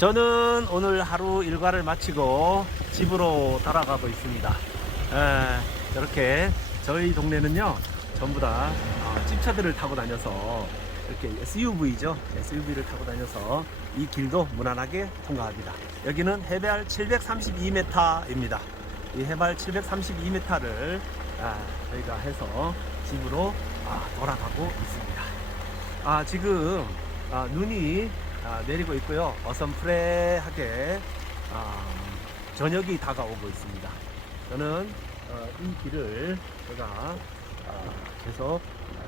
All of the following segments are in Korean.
저는 오늘 하루 일과를 마치고 집으로 돌아가고 있습니다. 에, 이렇게 저희 동네는요 전부 다 어, 집차들을 타고 다녀서 이렇게 SUV죠 SUV를 타고 다녀서 이 길도 무난하게 통과합니다. 여기는 해발 732m입니다. 이 해발 732m를 아, 저희가 해서 집으로 아, 돌아가고 있습니다. 아, 지금 아, 눈이 아, 내리고 있고요. 어썸프레하게 아, 저녁이 다가오고 있습니다. 저는 어, 이 길을 제가 아, 계속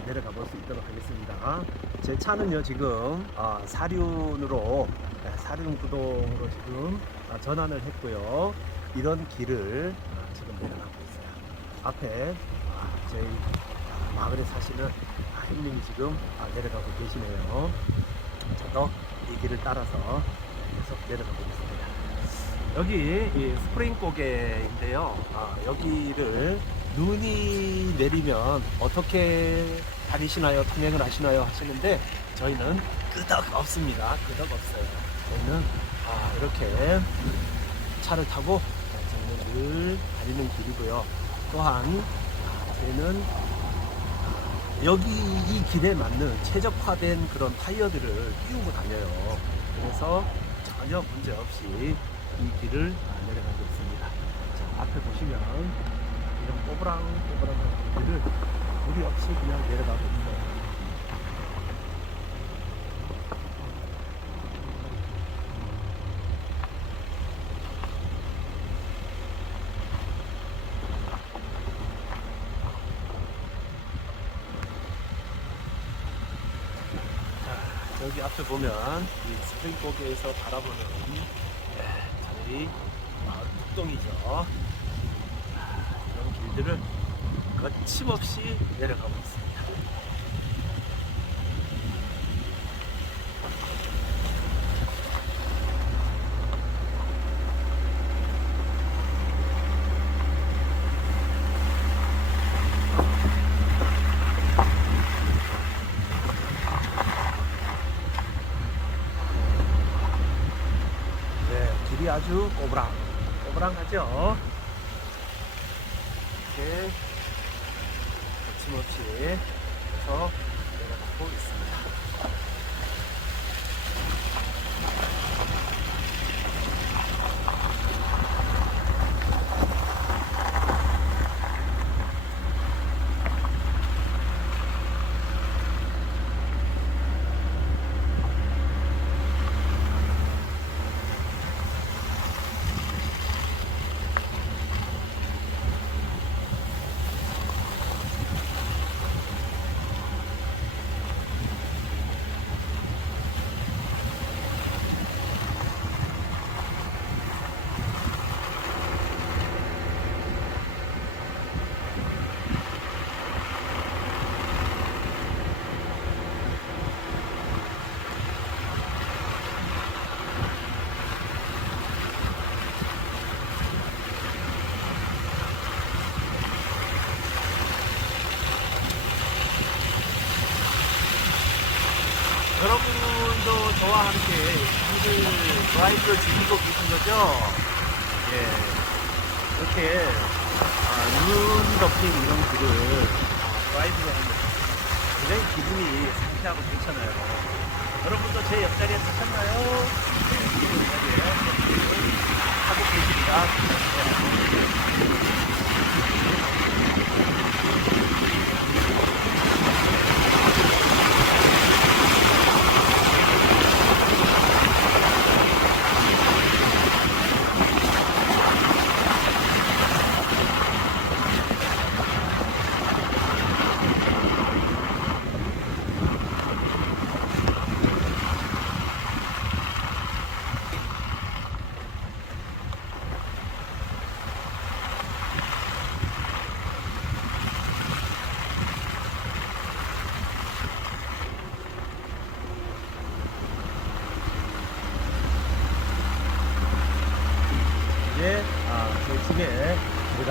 내려가 볼 수 있도록 하겠습니다. 제 차는요 지금 아, 사륜으로 네, 사륜 구동으로 지금 아, 전환을 했고요. 이런 길을 아, 지금 내려가고 있어요. 앞에 아, 저희 아, 마을에 사시는 아, 형님이 지금 아, 내려가고 계시네요. 저도 이 길을 따라서 계속 내려가고 있습니다. 여기 이 스프링 고개인데요. 아, 여기를 눈이 내리면 어떻게 다니시나요? 통행을 하시나요? 하시는데 저희는 끄덕 없습니다. 끄덕 없어요. 저희는 아, 이렇게 차를 타고 저희는 늘 다니는 길이고요. 또한 아, 저희는 여기 이 길에 맞는 최적화된 그런 타이어들을 끼우고 다녀요. 그래서 전혀 문제 없이 이 길을 아, 내려가고 있습니다. 자, 앞에 보시면 이런 꼬부랑 꼬부랑한 길을 무리 없이 그냥 내려가고. 자, 여기 앞에 보면 이 스프링 고개에서 바라보는 예, 하늘이 마을 북동이죠. 아, 이런 길들을 거침없이 내려가고 있습니다. 네, 길이 아주 꼬부랑, 꼬부랑하죠? 이렇게 거침없이 해서 내려가고 있습니다. 여러분도 저와 함께 오늘 드라이브를 즐기고 계신 거죠? 예. 이렇게 아, 눈 덮인 이런 길을 아, 드라이브를 하면 굉장히 기분이 상쾌하고 괜찮아요. 여러분도 제 옆자리에 타셨나요? 네, 이 옆자리에 하고 계십니다.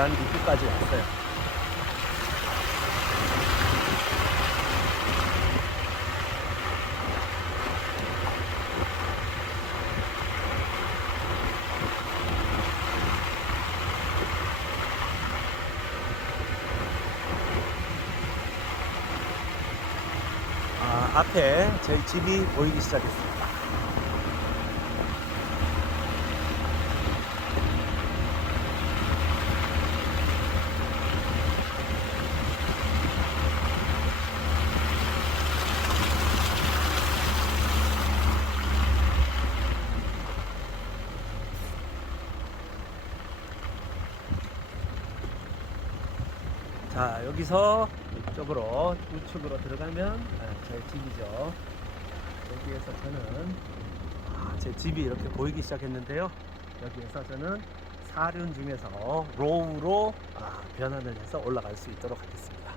난 입구까지 왔어요. 아, 앞에 저희 집이 보이기 시작했습니다. 자 여기서 이쪽으로 우측으로 들어가면 아, 저희 집이죠. 여기에서 저는 아, 제 집이 이렇게 보이기 시작했는데요. 여기에서 저는 사륜 중에서 로우로 아, 변환을 해서 올라갈 수 있도록 하겠습니다.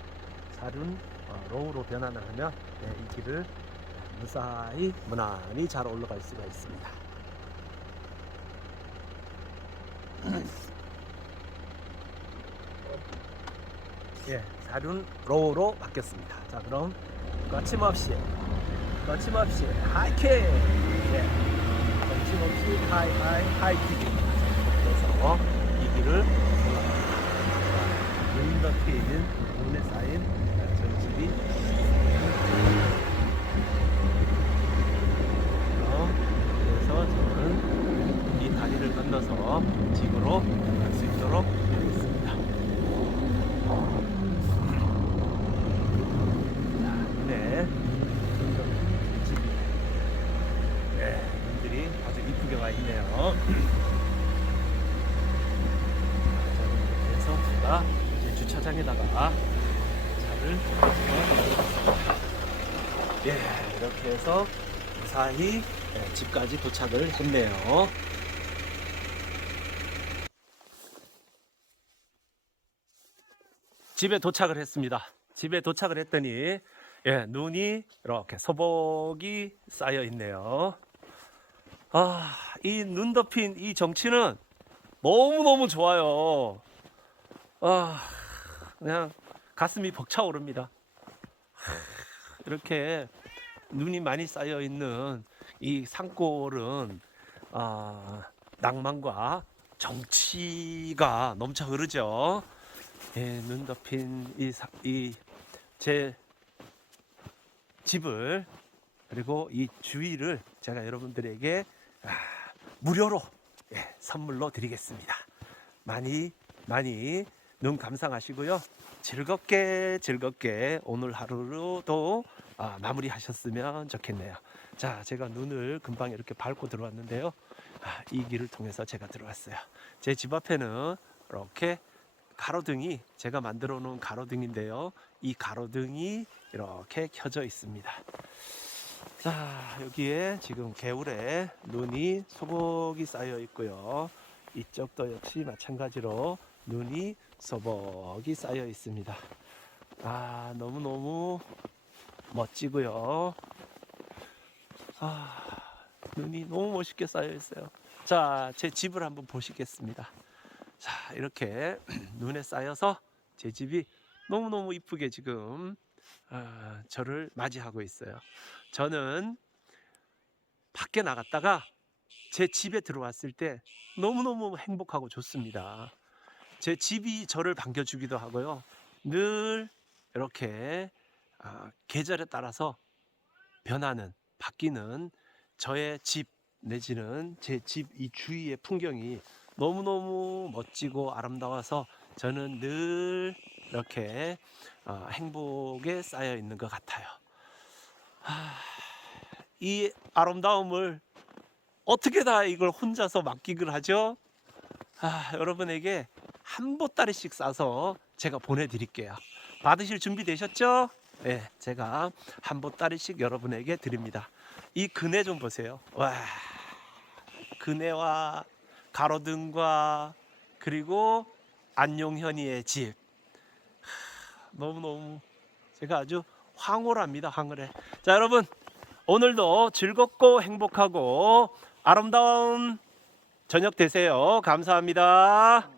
사륜 어, 로우로 변환을 하면 네, 이 길을 무사히 무난히 잘 올라갈 수가 있습니다. 예, 사륜 로우로 바뀌었습니다. 자, 그럼 거침없이 거침없이 하이킥 예, 거침없이 하이 하이 하이킥입니다. 그래서 이 길을 올라갑니다. 자, 윈더 트인 눈에 쌓인 저희 집이 그래서 저는 이 다리를 건너서 집으로 갈 수 있도록 하겠습니다. 자, 눈에 집이 네, 눈들이 아주 이쁘게 와 이렇게 해서 제가 이제 주차장에다가 차를 예, 이렇게 해서 무사히 예, 집까지 도착을 했네요. 집에 도착을 했습니다. 집에 도착을 했더니 예, 눈이 이렇게 소복이 쌓여 있네요. 아, 이 눈 덮인 이 정치는 너무너무 좋아요. 아, 그냥 가슴이 벅차오릅니다. 이렇게 눈이 많이 쌓여 있는 이 산골은 아, 낭만과 정치가 넘쳐 흐르죠. 예, 눈 덮인 이, 제 집을 그리고 이 주위를 제가 여러분들에게 아, 무료로 예, 선물로 드리겠습니다. 많이 많이 눈 감상하시고요. 즐겁게 즐겁게 오늘 하루도 아, 마무리하셨으면 좋겠네요. 자, 제가 눈을 금방 이렇게 밟고 들어왔는데요. 아, 이 길을 통해서 제가 들어왔어요. 제 집 앞에는 이렇게 가로등이 제가 만들어 놓은 가로등인데요. 이 가로등이 이렇게 켜져 있습니다. 자, 여기에 지금 개울에 눈이 소복이 쌓여 있고요. 이쪽도 역시 마찬가지로 눈이 소복이 쌓여 있습니다. 아, 너무너무 멋지고요. 아, 눈이 너무 멋있게 쌓여 있어요. 자, 제 집을 한번 보시겠습니다. 자, 이렇게 눈에 쌓여서 제 집이 너무너무 이쁘게 지금 아, 저를 맞이하고 있어요. 저는 밖에 나갔다가 제 집에 들어왔을 때 너무너무 행복하고 좋습니다. 제 집이 저를 반겨주기도 하고요. 늘 이렇게 아, 계절에 따라서 변하는, 바뀌는 저의 집 내지는 제 집 이 주위의 풍경이 너무너무 멋지고 아름다워서 저는 늘 이렇게 어, 행복에 쌓여 있는 것 같아요. 하, 이 아름다움을 어떻게 다 이걸 혼자서 맡기글 하죠? 아, 여러분에게 한 보따리씩 싸서 제가 보내드릴게요. 받으실 준비 되셨죠? 네, 제가 한 보따리씩 여러분에게 드립니다. 이 그네 좀 보세요. 와, 그네와 가로등과 그리고 안용현이의 집. 하, 너무너무 제가 아주 황홀합니다, 황홀해. 자, 여러분, 오늘도 즐겁고 행복하고 아름다운 저녁 되세요. 감사합니다.